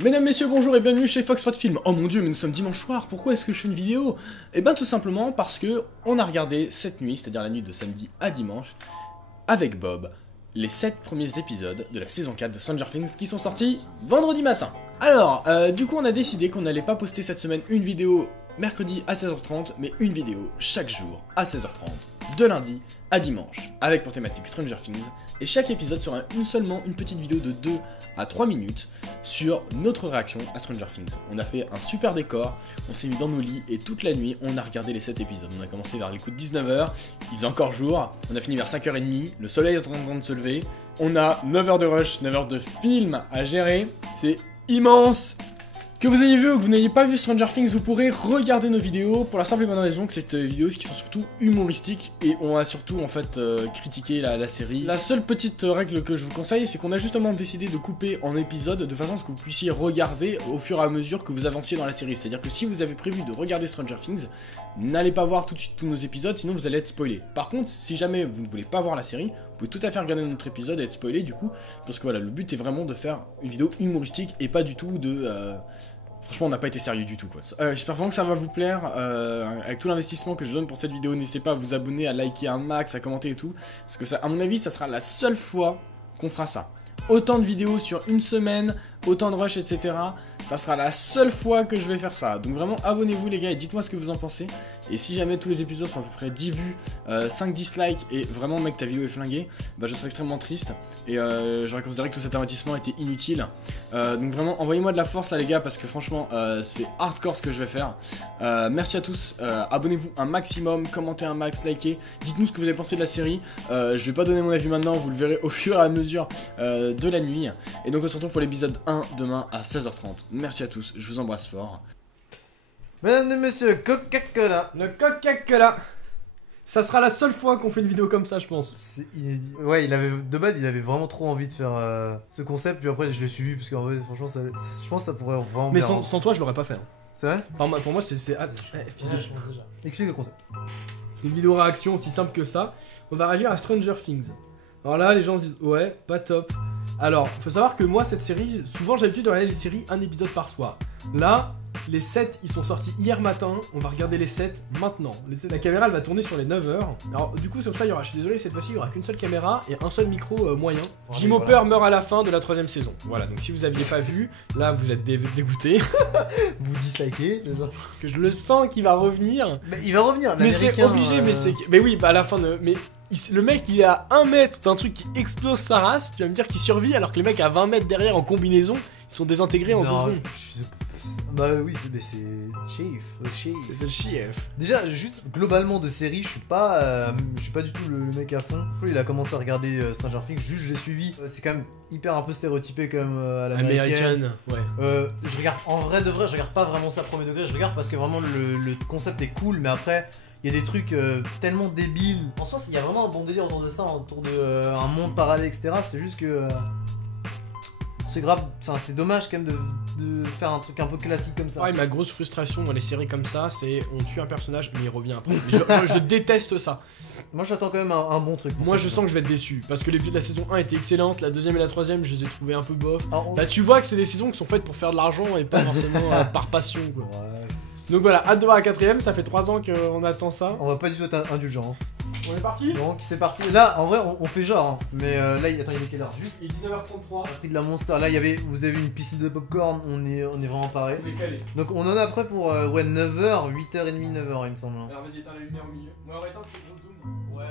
Mesdames, messieurs, bonjour et bienvenue chez Fox Film. Oh mon dieu, mais nous sommes dimanche soir, pourquoi est-ce que je fais une vidéo? Eh ben tout simplement parce que on a regardé cette nuit, c'est-à-dire la nuit de samedi à dimanche, avec Bob, les 7 premiers épisodes de la saison 4 de Stranger Things qui sont sortis vendredi matin. Alors, du coup on a décidé qu'on n'allait pas poster cette semaine une vidéo mercredi à 16h30, mais une vidéo chaque jour à 16h30, de lundi à dimanche, avec pour thématique Stranger Things, et chaque épisode sera seulement une petite vidéo de 2 à 3 minutes sur notre réaction à Stranger Things. On a fait un super décor, on s'est mis dans nos lits et toute la nuit on a regardé les 7 épisodes. On a commencé vers les coups de 19h, il faisait encore jour, on a fini vers 5h30, le soleil est en train de se lever, on a 9h de rush, 9h de film à gérer, c'est immense. Que vous ayez vu ou que vous n'ayez pas vu Stranger Things, vous pourrez regarder nos vidéos pour la simple et bonne raison que c'est vidéos qui sont surtout humoristiques et on a surtout en fait critiqué la série. La seule petite règle que je vous conseille, c'est qu'on a justement décidé de couper en épisodes de façon à ce que vous puissiez regarder au fur et à mesure que vous avanciez dans la série. C'est-à-dire que si vous avez prévu de regarder Stranger Things, n'allez pas voir tout de suite tous nos épisodes, sinon vous allez être spoilé. Par contre, si jamais vous ne voulez pas voir la série, vous pouvez tout à fait regarder notre épisode et être spoilé du coup, parce que voilà, le but est vraiment de faire une vidéo humoristique et pas du tout de... Franchement, on n'a pas été sérieux du tout, quoi. J'espère vraiment que ça va vous plaire. Avec tout l'investissement que je donne pour cette vidéo, n'hésitez pas à vous abonner, à liker un max, à commenter et tout. Parce que ça, à mon avis, ça sera la seule fois qu'on fera ça. Autant de vidéos sur une semaine, autant de rush, etc. Ça sera la seule fois que je vais faire ça. Donc vraiment, abonnez-vous les gars et dites-moi ce que vous en pensez. Et si jamais tous les épisodes font à peu près 10 vues, 5 dislikes et vraiment mec ta vidéo est flinguée, bah je serais extrêmement triste. Et j'aurais considéré que tout cet investissement était inutile. Donc vraiment, envoyez-moi de la force là les gars parce que franchement, c'est hardcore ce que je vais faire. Merci à tous, abonnez-vous un maximum, commentez un max, likez. Dites-nous ce que vous avez pensé de la série. Je vais pas donner mon avis maintenant, vous le verrez au fur et à mesure de la nuit. Et donc on se retrouve pour l'épisode 1 demain à 16h30. Merci à tous, je vous embrasse fort. Mesdames et messieurs, Coca-Cola. Le Coca-Cola. Ça sera la seule fois qu'on fait une vidéo comme ça, je pense. Ouais, de base, il avait vraiment trop envie de faire ce concept, puis après je l'ai suivi parce qu'en vrai, franchement, je pense que ça pourrait vraiment. Mais bien, sans toi, je l'aurais pas fait. Hein. C'est vrai? Enfin, pour moi, c'est. Fils de... Explique le concept. Une vidéo réaction aussi simple que ça. On va réagir à Stranger Things. Alors là, les gens se disent ouais, pas top. Alors, faut savoir que moi, cette série, souvent j'ai l'habitude de regarder les séries un épisode par soir. Là, les 7, ils sont sortis hier matin, on va regarder les 7 maintenant. La caméra, elle va tourner sur les 9h. Alors, du coup, c'est pour ça, je suis désolé, cette fois-ci, il y aura qu'une seule caméra et un seul micro moyen. Jim Hopper meurt à la fin de la 3ème saison. Voilà, donc si vous aviez pas vu, là, vous êtes dégoûté. Vous dislikez, déjà. Que je le sens qu'il va revenir. Mais il va revenir, mais c'est obligé, mais oui, bah à la fin de... Mais le mec il est à 1 mètre d'un truc qui explose sa race, tu vas me dire qu'il survit alors que les mecs à 20 mètres derrière en combinaison, ils sont désintégrés en 2 secondes. Bah oui, c'est Chief. C'est le chief. Déjà, juste globalement de série, je suis pas du tout le mec à fond. Il a commencé à regarder Stranger Things, juste je l'ai suivi. C'est quand même hyper un peu stéréotypé comme à l'américaine. Ouais. Je regarde en vrai de vrai, je regarde pas vraiment ça premier degré, je regarde parce que vraiment le concept est cool, mais après il y a des trucs tellement débiles. En soi, il y a vraiment un bon délire autour de ça, autour de un monde parallèle, etc. C'est juste que c'est grave, c'est dommage quand même de faire un truc un peu classique comme ça. Ouais, ma grosse frustration dans les séries comme ça, c'est on tue un personnage mais il revient après. Je déteste ça. Moi j'attends quand même un bon truc. Moi je sens que je vais être déçu parce que la saison 1 était excellente, la deuxième et la troisième je les ai trouvées un peu bof. Là tu vois que c'est des saisons qui sont faites pour faire de l'argent et pas forcément par passion quoi. Ouais. Donc voilà, hâte de voir la 4ème, ça fait 3 ans qu'on attend ça. On va pas du tout être indulgent. On est parti? Donc c'est parti. Là en vrai on fait genre, hein. Mais là il est quelle heure? Il est 19h33. On a pris de la Monster. Là vous avez une piscine de popcorn, on est vraiment pareil. On est calé. Donc on en a après pour 9h, 8h30, 9h il me semble. Alors vas-y, éteins la lumière au milieu. Moi, éteins, c'est gros doom. Ouais.